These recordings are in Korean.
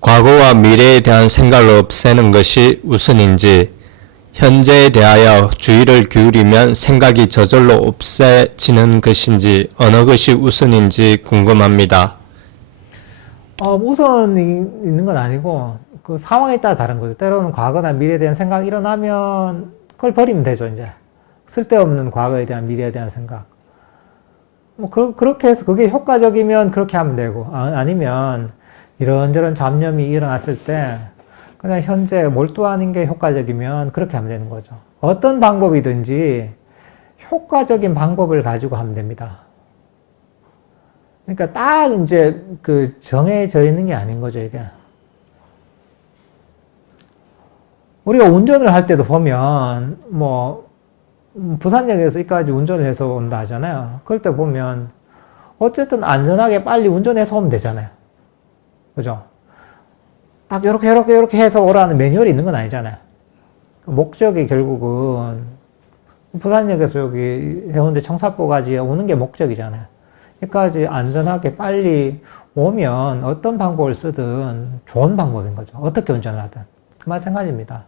과거와 미래에 대한 생각을 없애는 것이 우선인지, 현재에 대하여 주의를 기울이면 생각이 저절로 없애지는 것인지 어느 것이 우선인지 궁금합니다. 어, 우선이 있는 건 아니고 그 상황에 따라 다른 거죠. 때로는 과거나 미래에 대한 생각이 일어나면 그걸 버리면 되죠, 이제. 쓸데없는 과거에 대한 미래에 대한 생각. 뭐 그, 그렇게 해서 그게 효과적이면 그렇게 하면 되고 아, 아니면 이런저런 잡념이 일어났을 때 그냥 현재 몰두하는 게 효과적이면 그렇게 하면 되는 거죠. 어떤 방법이든지 효과적인 방법을 가지고 하면 됩니다. 그러니까 딱 이제 그 정해져 있는 게 아닌 거죠, 이게. 우리가 운전을 할 때도 보면, 뭐, 음, 부산역에서 이까지 운전을 해서 온다 하잖아요. 그럴 때 보면, 어쨌든 안전하게 빨리 운전해서 오면 되잖아요. 그죠? 딱 요렇게, 요렇게, 요렇게 해서 오라는 매뉴얼이 있는 건 아니잖아요. 그 목적이 결국은, 부산역에서 여기 해운대 청사포까지 오는 게 목적이잖아요. 여기까지 안전하게 빨리 오면 어떤 방법을 쓰든 좋은 방법인 거죠. 어떻게 운전을 하든. 마찬가지입니다.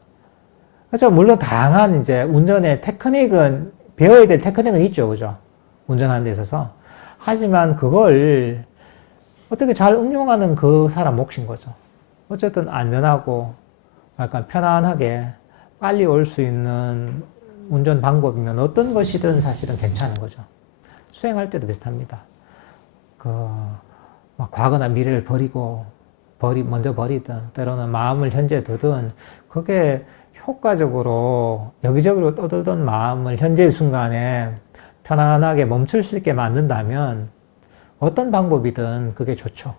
그렇죠. 물론 다양한 이제 운전의 테크닉은, 배워야 될 테크닉은 있죠. 그죠. 운전하는 데 있어서. 하지만 그걸 어떻게 잘 응용하는 그 사람 몫인 거죠. 어쨌든 안전하고 약간 편안하게 빨리 올 수 있는 운전 방법이면 어떤 것이든 사실은 괜찮은 거죠. 수행할 때도 비슷합니다. 그, 막 과거나 미래를 버리고, 버리, 먼저 버리든, 때로는 마음을 현재 두든, 그게 효과적으로 여기저기로 떠들던 마음을 현재 순간에 편안하게 멈출 수 있게 만든다면, 어떤 방법이든 그게 좋죠.